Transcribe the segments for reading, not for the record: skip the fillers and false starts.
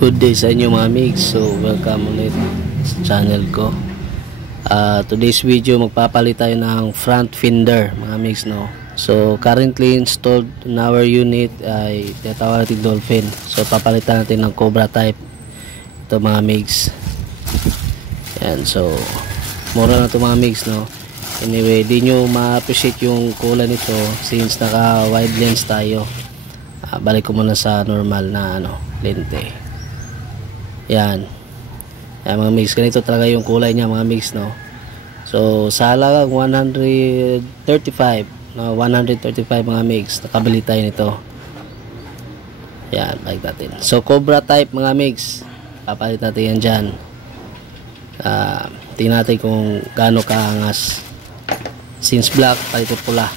Good day sa inyo mga migs. So welcome ulit sa channel ko. Today's video magpapalit tayo ng front fender mga migs, no. So currently installed in our unit ay tinatawag natin Dolphin. So papalitan natin ng Cobra type ito mga migs. Yan, so mura na ito mga migs, no. Anyway, di nyo ma-appreciate yung kulay nito since naka wide lens tayo. Balik ko muna sa normal na lente. Yan mga mix, ganito talaga yung kulay niya mga mix, no. So sa halagang 135 mga mix, nakabili tayo nito. Yan, balik natin. So Cobra type mga mix, papalit natin yan dyan. Tingnan natin kung gaano kaangas. Since black, palit pula.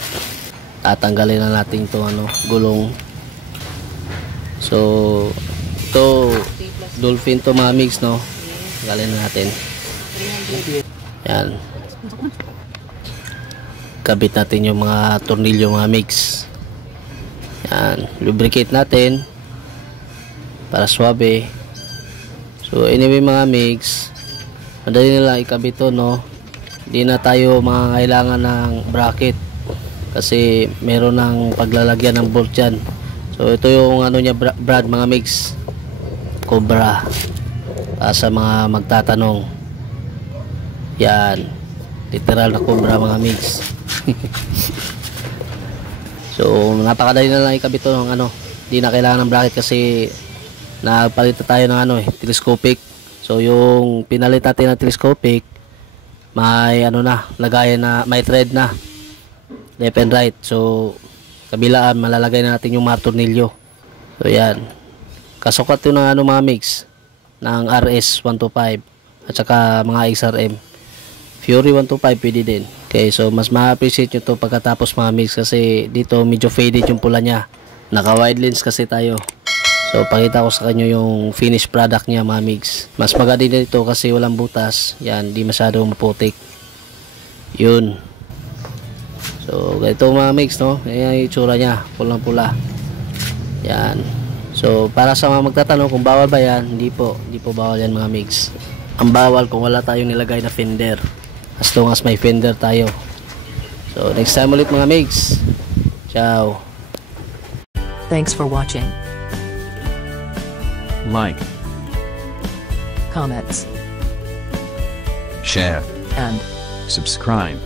Tatanggalin na natin itong gulong. So ito Dolphin to mga mix, no. Tanggalin na natin. Yan, kabit natin yung mga tornilyo mga mix. Yan, lubricate natin para swabe. So anyway mga mix, madali na lang ikabit to, no. Hindi na tayo kailangan ng bracket kasi meron ng paglalagyan ng bolt dyan. So ito yung niya brad mga mix, Cobra, sa mga magtatanong. Yan, literal na Cobra mga mix. So napakadali na lang ikabit to ng hindi na kailangan ng bracket kasi nagpalit tayo ng telescopic. So yung pinalit natin ng telescopic may lagayan na, may thread na left and right. So kabilaan malalagay na natin yung mga tornilyo. So yan, kasukat yun ng mga mix ng RS 125 at saka mga XRM. Fury 125 pwede din. Okay, so mas ma-appreciate nyo to pagkatapos mga mix kasi dito medyo faded yung pula nya. Naka wide lens kasi tayo. So pakita ko sa kanyo yung finished product nya mga mix. Mas maganda din ito kasi walang butas. Yan, di masyadong maputik. Yun. So ganito mga mix, no. Ayan yung itsura nya, pulang pula. Yan. So para sa mga magtatanong kung bawal ba yan, hindi po bawal yan mga mix. Ang bawal kung wala tayong nilagay na fender, as long as may fender tayo. So next time ulit mga mix. Ciao. Thanks for watching. Like, Comments share, and subscribe.